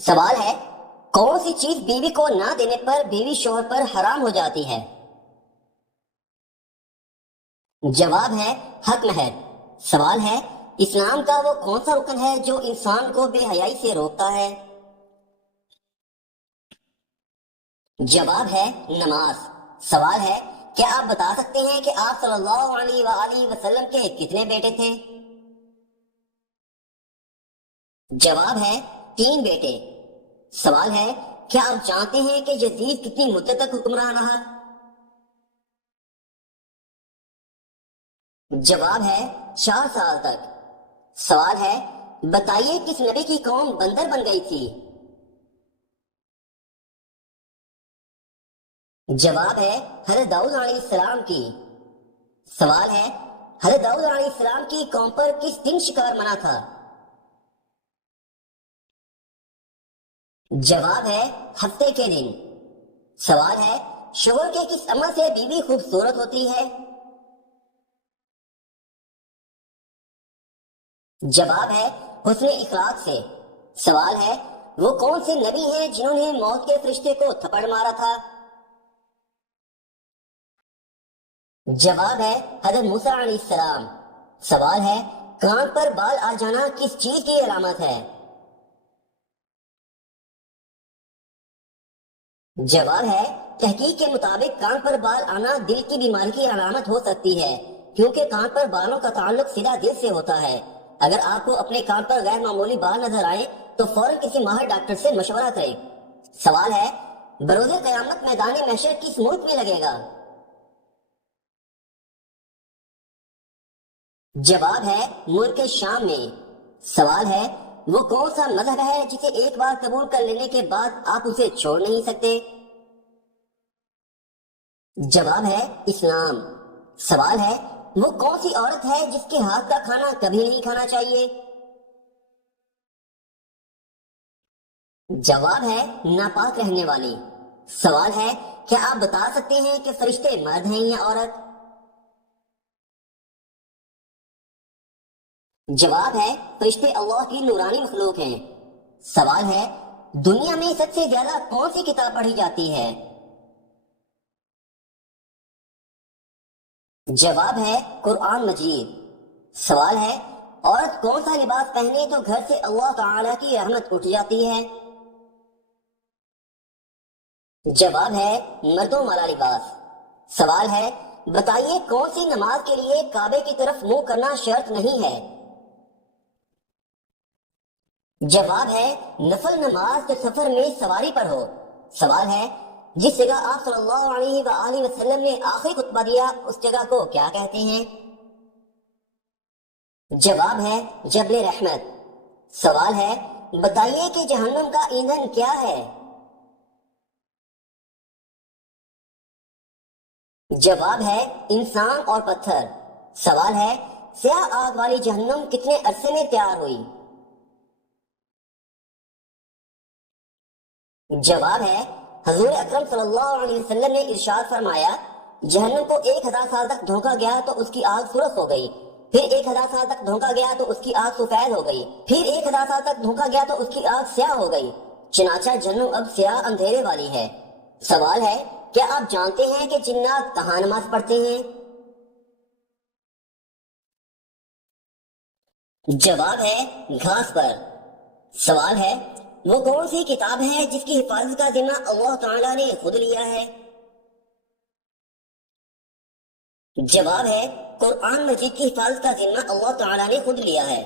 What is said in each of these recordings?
سوال ہے، کون سی چیز بیوی کو نہ دینے پر بیوی شوہر پر حرام ہو جاتی ہے؟ جواب ہے حق مہر۔ سوال ہے، اسلام کا وہ کون سا رکن ہے جو انسان کو بے حیائی سے روکتا ہے؟ جواب ہے نماز۔ سوال ہے، کیا آپ بتا سکتے ہیں کہ آپ صلی اللہ علیہ وآلہ وسلم کے کتنے بیٹے تھے؟ جواب ہے 3 بیٹے۔ سوال ہے، کیا آپ جانتے ہیں کہ یزید کتنی مدت تک حکمران رہا؟ جواب ہے 4 سال تک۔ سوال ہے، بتائیے کس نبی کی قوم بندر بن گئی تھی؟ جواب ہے حضرت داؤد علیہ السلام کی۔ سوال ہے، حضرت داؤد علیہ السلام کی قوم پر کس دن شکار منع تھا؟ جواب ہے ہفتے کے دن۔ سوال ہے، شوہر کے کس عمل سے بیوی خوبصورت ہوتی ہے؟ جواب ہے حسن اخلاق سے۔ سوال ہے، وہ کون سے نبی ہیں جنہوں نے موت کے فرشتے کو تھپڑ مارا تھا؟ جواب ہے حضرت موسیٰ علیہ السلام۔ سوال ہے، کان پر بال آ جانا کس چیز کی علامت ہے؟ جواب ہے، تحقیق کے مطابق کان پر بال آنا دل کی بیماری کی علامت ہو سکتی ہے، کیونکہ کان پر بالوں کا تعلق سیدھا دل سے ہوتا ہے۔ اگر آپ کو اپنے کان پر غیر معمولی بال نظر آئے تو فوراً کسی ماہر ڈاکٹر سے مشورہ کریں۔ سوال ہے، بروز قیامت میدان محشر کس ملک میں لگے گا؟ جواب ہے ملک شام میں۔ سوال ہے، وہ کون سا مذہب ہے جسے ایک بار قبول کر لینے کے بعد آپ اسے چھوڑ نہیں سکتے؟ جواب ہے اسلام۔ سوال ہے، وہ کون سی عورت ہے جس کے ہاتھ کا کھانا کبھی نہیں کھانا چاہیے؟ جواب ہے ناپاک رہنے والی۔ سوال ہے، کیا آپ بتا سکتے ہیں کہ فرشتے مرد ہیں یا عورت؟ جواب ہے فرشتے اللہ کی نورانی مخلوق ہیں۔ سوال ہے، دنیا میں سب سے زیادہ کون سی کتاب پڑھی جاتی ہے؟ جواب ہے قرآن مجید۔ سوال ہے، عورت کون سا لباس پہنے تو گھر سے اللہ تعالی کی رحمت اٹھ جاتی ہے؟ جواب ہے مردوں والا لباس۔ سوال ہے، بتائیے کون سی نماز کے لیے کعبے کی طرف منہ کرنا شرط نہیں ہے؟ جواب ہے نفل نماز جو سفر میں سواری پر ہو۔ سوال ہے، جس جگہ آپ صلی اللہ علیہ وآلہ وسلم نے آخری خطبہ دیا اس جگہ کو کیا کہتے ہیں؟ جواب ہے جبل رحمت۔ سوال ہے، بتائیے کہ جہنم کا ایندھن کیا ہے؟ جواب ہے انسان اور پتھر۔ سوال ہے، سیاہ آگ والی جہنم کتنے عرصے میں تیار ہوئی؟ جواب ہے، حضور اکرم صلی اللہ علیہ وسلم نے ارشاد فرمایا، جہنم کو 1000 سال تک دھونکا گیا تو اس کی آگ سرخ ہو گئی، پھر 1000 سال تک دھونکا گیا تو اس کی آگ سفید ہو گئی، پھر 1000 سال تک دھونکا گیا تو اس کی آگ سیاہ ہو گئی، چنانچہ جہنم اب سیاہ اندھیرے والی ہے۔ سوال ہے، کیا آپ جانتے ہیں کہ جنات کہاں نماز پڑھتے ہیں؟ جواب ہے گھاس پر۔ سوال ہے، وہ کون سی کتاب ہے جس کی حفاظت کا ذمہ اللہ تعالیٰ نے خود لیا ہے؟ جواب ہے قرآن مجید کی حفاظت کا ذمہ اللہ تعالیٰ نے خود لیا ہے۔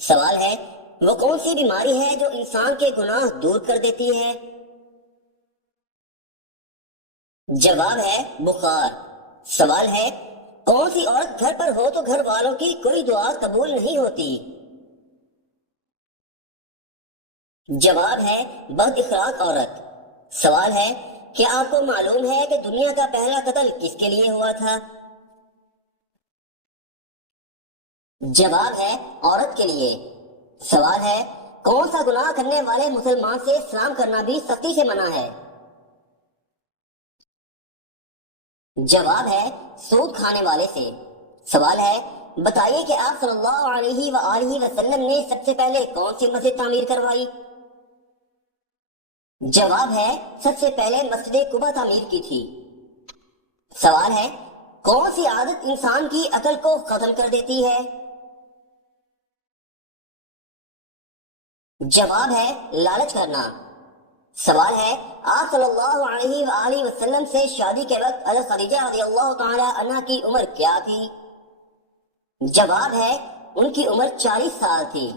سوال ہے، وہ کون سی بیماری ہے جو انسان کے گناہ دور کر دیتی ہے؟ جواب ہے بخار۔ سوال ہے، کون سی عورت گھر پر ہو تو گھر والوں کی کوئی دعا قبول نہیں ہوتی؟ جواب ہے بد اخلاق عورت۔ سوال ہے، کیا آپ کو معلوم ہے کہ دنیا کا پہلا قتل کس کے لیے ہوا تھا؟ جواب ہے عورت کے لیے۔ سوال ہے، کون سا گناہ کرنے والے مسلمان سے سلام کرنا بھی سختی سے منع ہے؟ جواب ہے سود کھانے والے سے۔ سوال ہے، بتائیے کہ آپ صلی اللہ علیہ وآلہ وسلم نے سب سے پہلے کون سی مسجد تعمیر کروائی؟ جواب ہے سب سے پہلے مسجد قباء تعمیر کی تھی۔ سوال ہے کون سی عادت انسان کی عقل کو ختم کر دیتی ہے؟ جواب ہے لالچ کرنا۔ سوال ہے آپ صلی اللہ علیہ وآلہ وسلم سے شادی کے وقت حضرت خدیجہ رضی اللہ تعالی عنہ کی عمر کیا تھی؟ جواب ہے ان کی عمر 40 سال تھی۔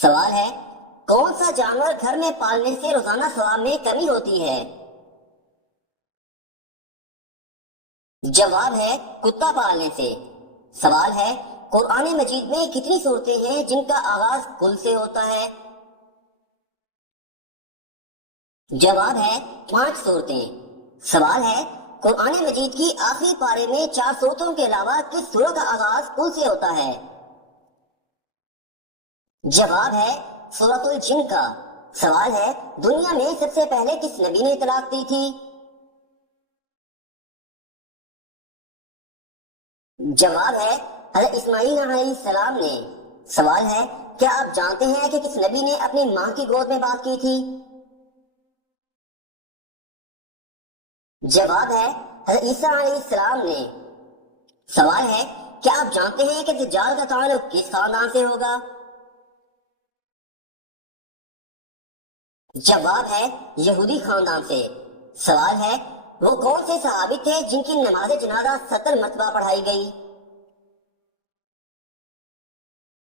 سوال ہے کون سا جانور گھر میں پالنے سے روزانہ ثواب میں کمی ہوتی ہے؟ جواب ہے کتا پالنے سے۔ سوال ہے قرآن مجید میں کتنی صورتیں ہیں جن کا آغاز کل سے ہوتا ہے؟ جواب ہے 5 صورتیں۔ سوال ہے قرآن مجید کی آخری پارے میں 4 صورتوں کے علاوہ کس سورہ کا آغاز کل سے ہوتا ہے؟ جواب ہے سورۃ الجن کا۔ سوال ہے دنیا میں سب سے پہلے کس نبی نے طلاق دی تھی؟ جواب ہے حضرت اسماعیل علیہ السلام نے۔ سوال ہے کیا آپ جانتے ہیں کہ کس نبی نے اپنی ماں کی گود میں بات کی تھی؟ جواب ہے حضرت عیسیٰ علیہ السلام نے۔ سوال ہے کیا آپ جانتے ہیں کہ دجال کا تعلق کس خاندان سے ہوگا؟ جواب ہے یہودی خاندان سے۔ سوال ہے وہ کون سے صحابی تھے جن کی نماز جنازہ 70 مرتبہ پڑھائی گئی؟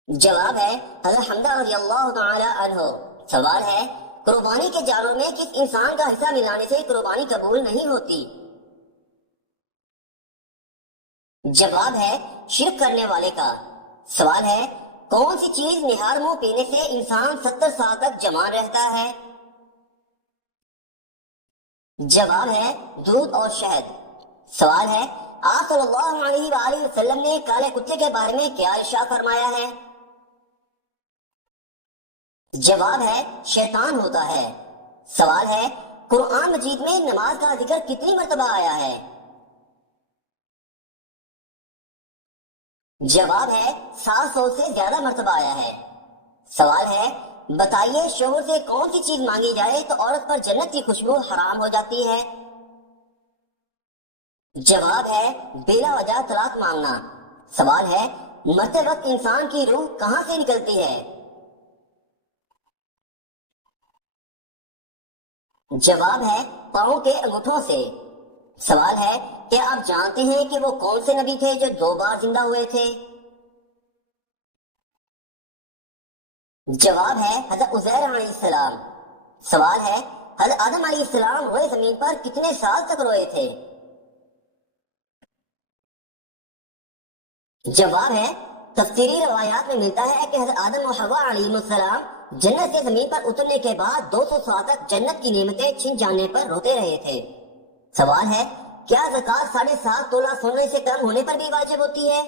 جواب ہے حضرت حمزہ رضی اللہ تعالی عنہ۔ سوال ہے قربانی کے جانور میں کس انسان کا حصہ ملانے سے قربانی قبول نہیں ہوتی؟ جواب ہے شرک کرنے والے کا۔ سوال ہے کون سی چیز نہار منہ پینے سے انسان 70 سال تک جوان رہتا ہے؟ جواب ہے دودھ اور شہد۔ سوال ہے آپ صلی اللہ علیہ وآلہ وسلم نے کالے کتے کے بارے میں کیا ارشاد فرمایا ہے؟ جواب ہے شیطان ہوتا ہے۔ سوال ہے قرآن مجید میں نماز کا ذکر کتنی مرتبہ آیا ہے؟ جواب ہے 700 سے زیادہ مرتبہ آیا ہے۔ سوال ہے بتائیے شوہر سے کون سی چیز مانگی جائے تو عورت پر جنت کی خوشبو حرام ہو جاتی ہے؟ جواب ہے بلا وجہ طلاق مانگنا۔ سوال ہے مرتے وقت انسان کی روح کہاں سے نکلتی ہے؟ جواب ہے پاؤں کے انگوٹھوں سے۔ سوال ہے کیا آپ جانتے ہیں کہ وہ کون سے نبی تھے جو 2 بار زندہ ہوئے تھے؟ جواب ہے حضرت عزیر علیہ السلام۔ سوال ہے حضرت آدم علیہ السلام روئے زمین پر کتنے سال تک روئے تھے؟ جواب ہے تفسیری روایات میں ملتا ہے کہ حضرت آدم و حوا علیہ السلام جنت سے زمین پر اترنے کے بعد 200 سال تک جنت کی نعمتیں چھن جانے پر روتے رہے تھے۔ سوال ہے کیا زکوٰۃ 7.5 تولہ سونے سے کم ہونے پر بھی واجب ہوتی ہے؟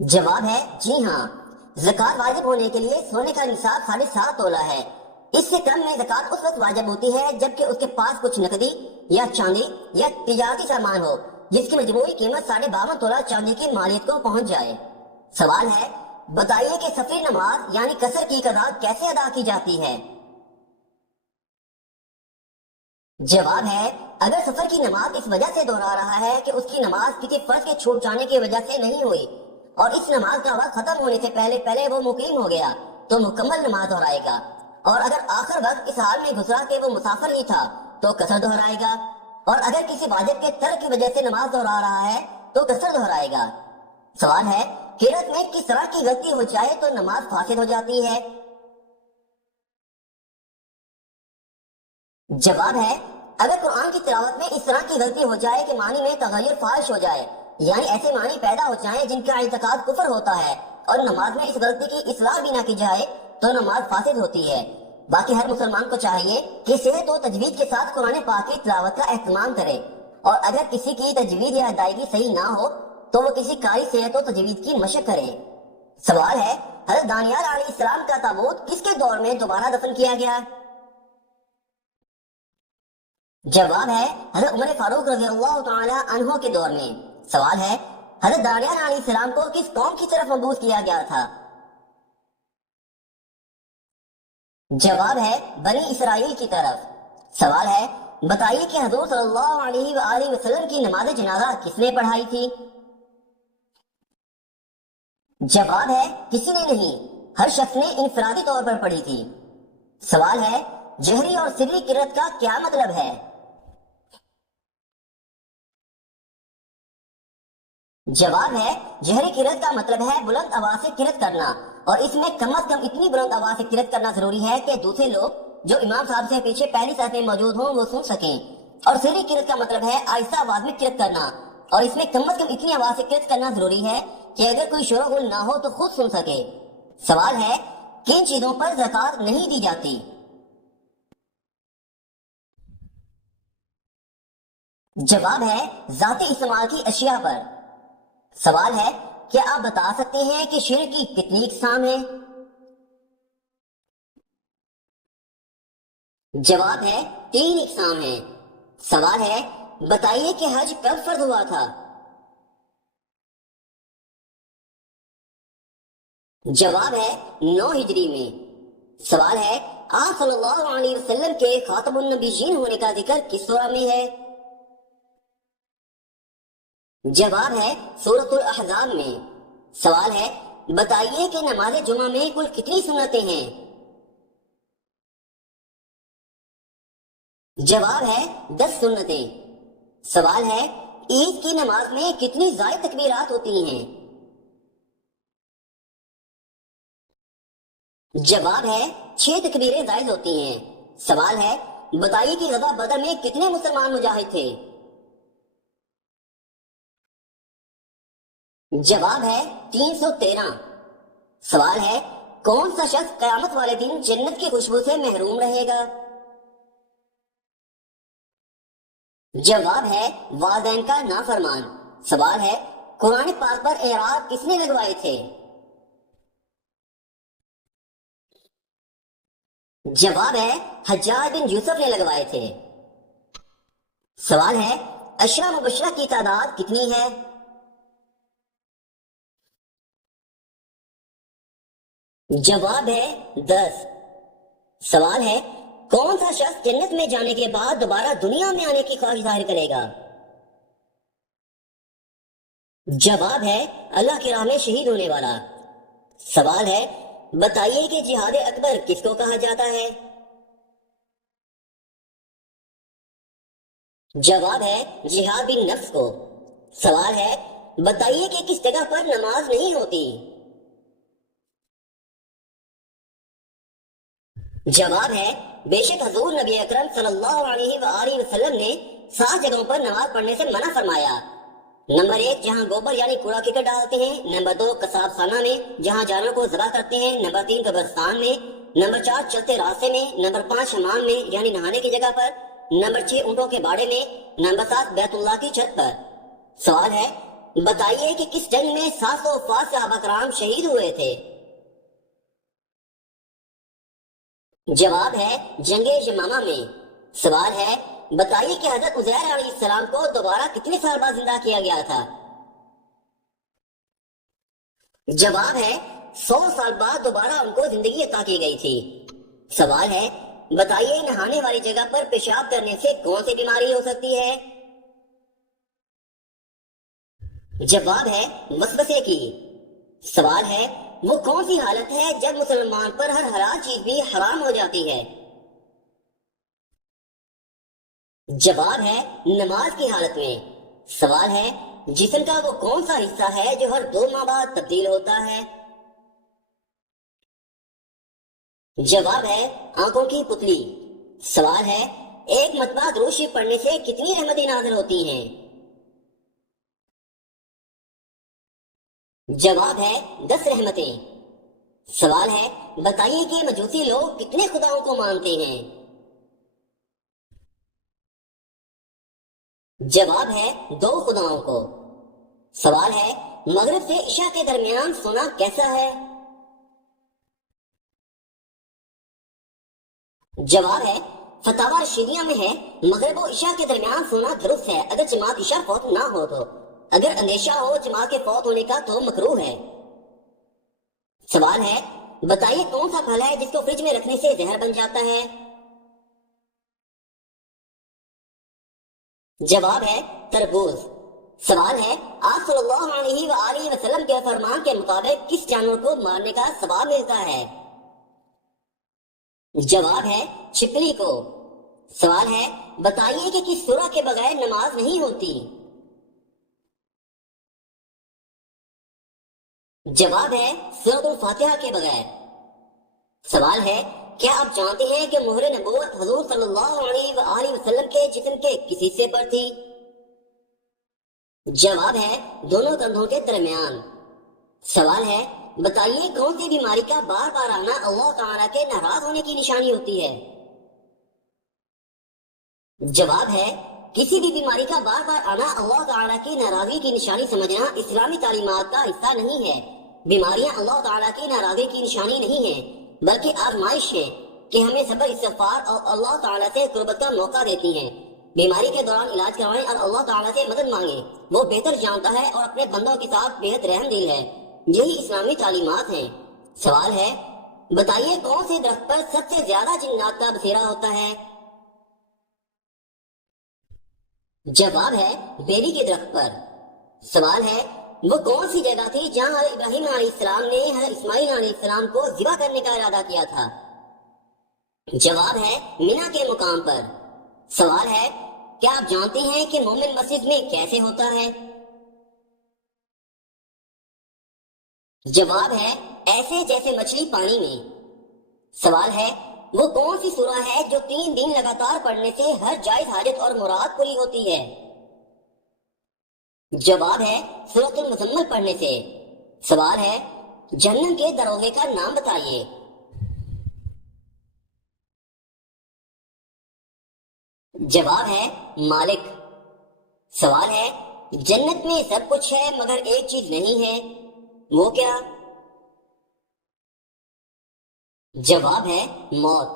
جواب ہے جی ہاں، زکوٰۃ واجب ہونے کے لیے سونے کا نصاب 7.5 تولہ ہے۔ اس سے کم میں زکوٰۃ اس وقت واجب ہوتی ہے جبکہ اس کے پاس کچھ نقدی یا چاندی یا تجارتی سامان ہو جس کی مجموعی قیمت 52.5 تولہ چاندی کی مالیت کو پہنچ جائے۔ سوال ہے بتائیے کہ سفری نماز یعنی قصر کی قضا کیسے ادا کی جاتی ہے؟ جواب ہے اگر سفر کی نماز اس وجہ سے دہرا رہا ہے کہ اس کی نماز کسی فرض کے چھوٹ جانے کی وجہ سے نہیں ہوئی اور اس نماز کا وقت ختم ہونے سے پہلے وہ مقیم ہو گیا تو مکمل نماز دہرائے گا، اور اگر آخر وقت اس حال میں گزرا کہ وہ مسافر ہی تھا تو قصر دہرائے گا، اور اگر کسی واجب کے ترک کی وجہ سے نماز دہرا رہا ہے تو قصر دہرائے گا۔ سوال ہے قرأت میں کس طرح کی غلطی ہو جائے تو نماز فاسد ہو جاتی ہے؟ جواب ہے اگر قرآن کی تلاوت میں اس طرح کی غلطی ہو جائے کہ معنی میں تغیر فاحش ہو جائے، یعنی ایسے معنی پیدا ہو جائیں جن کا اعتقاد کفر ہوتا ہے، اور نماز میں اس غلطی کی اصلاح بھی نہ کی جائے تو نماز فاسد ہوتی ہے۔ باقی ہر مسلمان کو چاہیے کہ صحت و تجوید کے ساتھ قرآن پاک کی تلاوت کا اہتمام کرے، اور اگر کسی کی تجوید یا ادائیگی صحیح نہ ہو تو وہ کسی قاری صحت و تجوید کی مشق کرے۔ سوال ہے حضرت دانیال علیہ السلام کا تابوت کس کے دور میں دوبارہ دفن کیا گیا؟ جواب ہے حضرت عمر فاروق رضی اللہ تعالی عنہ کے دور میں۔ سوال ہے حضرت دانیال علیہ السلام کو کس قوم کی طرف مبعوث کیا گیا تھا؟ جواب ہے بنی اسرائیل کی طرف۔ سوال ہے بتائیے کہ حضور صلی اللہ علیہ وآلہ وسلم کی نماز جنازہ کس نے پڑھائی تھی؟ جواب ہے کسی نے نہیں، ہر شخص نے انفرادی طور پر پڑھی تھی۔ سوال ہے جہری اور سری قرأت کا کیا مطلب ہے؟ جواب ہے جہری قرأت کا مطلب ہے بلند آواز سے قرأت کرنا، اور اس میں کم از کم اتنی بلند آواز سے قرأت کرنا ضروری ہے کہ دوسرے لوگ جو امام صاحب سے پیچھے پہلی صف میں موجود ہوں وہ سن سکیں۔ اور سری قرأت کا مطلب ہے آہستہ آواز میں قرأت کرنا، اور اس میں کم از کم اتنی آواز سے قرأت کرنا ضروری ہے کہ اگر کوئی شور و غل نہ ہو تو خود سن سکے۔ سوال ہے کن چیزوں پر زکوٰۃ نہیں دی جاتی؟ جواب ہے ذاتی استعمال کی اشیاء پر۔ سوال ہے کیا آپ بتا سکتے ہیں کہ شرک کی کتنی اقسام ہیں؟ جواب ہے 3 اقسام ہیں۔ سوال ہے بتائیے کہ حج کب فرض ہوا تھا؟ جواب ہے 9 ہجری میں۔ سوال ہے آپ صلی اللہ علیہ وسلم کے خاتم النبیین ہونے کا ذکر کس سورہ میں ہے؟ جواب ہے سورۃ الاحزاب میں۔ سوال ہے بتائیے کہ نماز جمعہ میں کل کتنی سنتیں ہیں؟ جواب ہے 10 سنتیں۔ سوال ہے عید کی نماز میں کتنی زائد تکبیرات ہوتی ہیں؟ جواب ہے 6 تکبیریں زائد ہوتی ہیں۔ سوال ہے بتائیے کہ غزوہ بدر میں کتنے مسلمان مجاہد تھے؟ جواب ہے 313۔ سوال ہے کون سا شخص قیامت والے دن جنت کی خوشبو سے محروم رہے گا؟ جواب ہے والدین کا نافرمان۔ سوال ہے قرآن پاک پر اعراب کس نے لگوائے تھے؟ جواب ہے حجاج بن یوسف نے لگوائے تھے۔ سوال ہے عشرہ مبشرہ کی تعداد کتنی ہے؟ جواب ہے 10۔ سوال ہے کون سا شخص جنت میں جانے کے بعد دوبارہ دنیا میں آنے کی خواہش ظاہر کرے گا؟ جواب ہے اللہ کی راہ میں شہید ہونے والا۔ سوال ہے بتائیے کہ جہاد اکبر کس کو کہا جاتا ہے؟ جواب ہے جہاد بن نفس کو۔ سوال ہے بتائیے کہ کس جگہ پر نماز نہیں ہوتی؟ جواب ہے بے شک حضور نبی اکرم صلی اللہ علیہ وآلہ وسلم نے 7 جگہوں پر نماز پڑھنے سے منع فرمایا۔ نمبر 1 جہاں گوبر یعنی کوڑا کرکٹ ڈالتے ہیں۔ نمبر 2 قصاب خانہ میں جہاں جانوروں کو ذبح کرتے ہیں۔ نمبر 3 قبرستان میں۔ نمبر 4 چلتے راستے میں۔ نمبر 5 حمام میں یعنی نہانے کی جگہ پر۔ نمبر 6 اونٹوں کے باڑے میں۔ نمبر 7 بیت اللہ کی چھت پر۔ سوال ہے بتائیے کہ کس جنگ میں 700 وفات صحابہ کرام شہید ہوئے تھے؟ جواب ہے جنگ یمامہ میں۔ سوال ہے بتائیے کہ حضرت عزیر علیہ السلام کو دوبارہ کتنے سال بعد زندہ کیا گیا تھا؟ جواب ہے 100 سال بعد دوبارہ ان کو زندگی عطا کی گئی تھی۔ سوال ہے بتائیے نہانے والی جگہ پر پیشاب کرنے سے کون سی بیماری ہو سکتی ہے؟ جواب ہے وسوسے کی۔ سوال ہے وہ کون سی حالت ہے جب مسلمان پر ہر حلال چیز بھی حرام ہو جاتی ہے؟ جواب ہے نماز کی حالت میں۔ سوال ہے جسم کا وہ کون سا حصہ ہے جو ہر 2 ماہ بعد تبدیل ہوتا ہے؟ جواب ہے آنکھوں کی پتلی۔ سوال ہے ایک مرتبہ درود شریف پڑھنے سے کتنی رحمتیں نازل ہوتی ہیں؟ جواب ہے 10 رحمتیں۔ سوال ہے بتائیے کہ مجوسی لوگ کتنے خداؤں کو مانتے ہیں؟ جواب ہے 2 خداؤں کو۔ سوال ہے مغرب سے عشاء کے درمیان سونا کیسا ہے؟ جواب ہے فتاوی رشیدیہ میں ہے مغرب و عشاء کے درمیان سونا درست ہے اگر جماعت عشاء فوت نہ ہو تو، اگر اندیشہ ہو جماعت کے فوت ہونے کا تو مکروہ ہے۔ سوال ہے بتائیے کون سا پھل ہے جس کو فریج میں رکھنے سے زہر بن جاتا ہے؟ جواب ہے تربوز۔ سوال ہے آپ صلی اللہ علیہ وآلہ وسلم کے فرمان کے مطابق کس جانور کو مارنے کا ثواب ملتا ہے؟ جواب ہے چھپکلی کو۔ سوال ہے بتائیے کہ کس سورہ کے بغیر نماز نہیں ہوتی؟ جواب ہے سورۃ الفاتحہ کے بغیر۔ سوال ہے کیا آپ جانتے ہیں کہ مہر نبوت حضور صلی اللہ علیہ وآلہ وسلم کے جسم کے کس حصے پر تھی؟ جواب ہے دونوں کندھوں کے درمیان۔ سوال ہے بتائیے کون سی بیماری کا بار بار آنا اللہ تعالیٰ کے ناراض ہونے کی نشانی ہوتی ہے؟ جواب ہے کسی بھی بیماری کا بار بار آنا اللہ تعالیٰ کی ناراضگی کی نشانی سمجھنا اسلامی تعلیمات کا حصہ نہیں ہے۔ بیماریاں اللہ تعالیٰ کی ناراضگی کی نشانی نہیں ہے بلکہ آزمائش ہے کہ ہمیں صبر استغفار اور اللہ تعالیٰ سے قربت کا موقع دیتی ہیں۔ بیماری کے دوران علاج کروائیں اور اللہ تعالیٰ سے مدد مانگیں، وہ بہتر جانتا ہے اور اپنے بندوں کے ساتھ بےحد رحم دل ہے۔ یہی اسلامی تعلیمات ہیں۔ سوال ہے بتائیے کون سے درخت پر سب سے زیادہ جنات کا بسیرا ہوتا ہے؟ جواب ہے بیری کے درخت پر۔ سوال ہے وہ کون سی جگہ تھی جہاں حضرت ابراہیم علیہ السلام نے حضرت اسماعیل علیہ السلام کو ذبح کرنے کا ارادہ کیا تھا؟ جواب ہے مینا کے مقام پر۔ سوال ہے کیا آپ جانتے ہیں کہ مومن مسجد میں کیسے ہوتا ہے؟ جواب ہے ایسے جیسے مچھلی پانی میں۔ سوال ہے وہ کون سی سورہ ہے جو 3 دن لگاتار پڑھنے سے ہر جائز حاجت اور مراد پوری ہوتی ہے؟ جواب ہے سورۃ المزمل پڑھنے سے۔ سوال ہے جہنم کے دروازے کا نام بتائیے۔ جواب ہے مالک۔ سوال ہے جنت میں سب کچھ ہے مگر ایک چیز نہیں ہے، وہ کیا؟ جواب ہے موت۔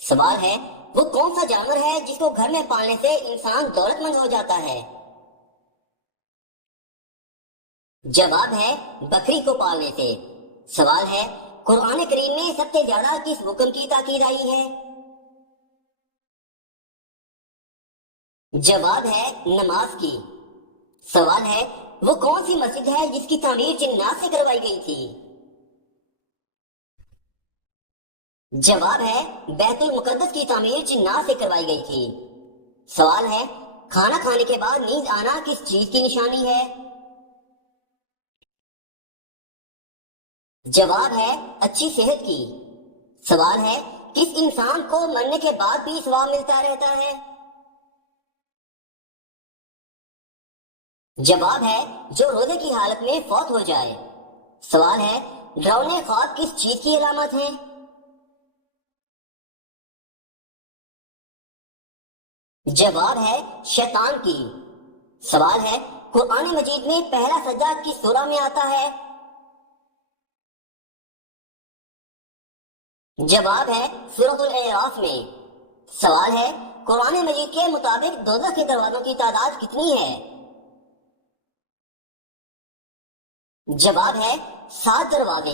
سوال ہے وہ کون سا جانور ہے جس کو گھر میں پالنے سے انسان دولت مند ہو جاتا ہے؟ جواب ہے بکری کو پالنے سے۔ سوال ہے قرآن کریم میں سب سے زیادہ کس حکم کی تاکید آئی ہے؟ جواب ہے نماز کی۔ سوال ہے وہ کون سی مسجد ہے جس کی تعمیر جنات سے کروائی گئی تھی؟ جواب ہے بیت المقدس کی تعمیر جنات سے کروائی گئی تھی۔ سوال ہے کھانا کھانے کے بعد نیند آنا کس چیز کی نشانی ہے؟ جواب ہے اچھی صحت کی۔ سوال ہے کس انسان کو مرنے کے بعد بھی ثواب ملتا رہتا ہے؟ جواب ہے جو روزے کی حالت میں فوت ہو جائے۔ سوال ہے ڈراؤنے خواب کس چیز کی علامت ہیں؟ جواب ہے شیطان کی۔ سوال ہے قرآن مجید میں پہلا سجدہ کس سورہ میں آتا ہے؟ جواب ہے سورۃ الاعراف میں۔ سوال ہے قرآن مجید کے مطابق دوزخ کے دروازوں کی تعداد کتنی ہے؟ جواب ہے 7 دروازے۔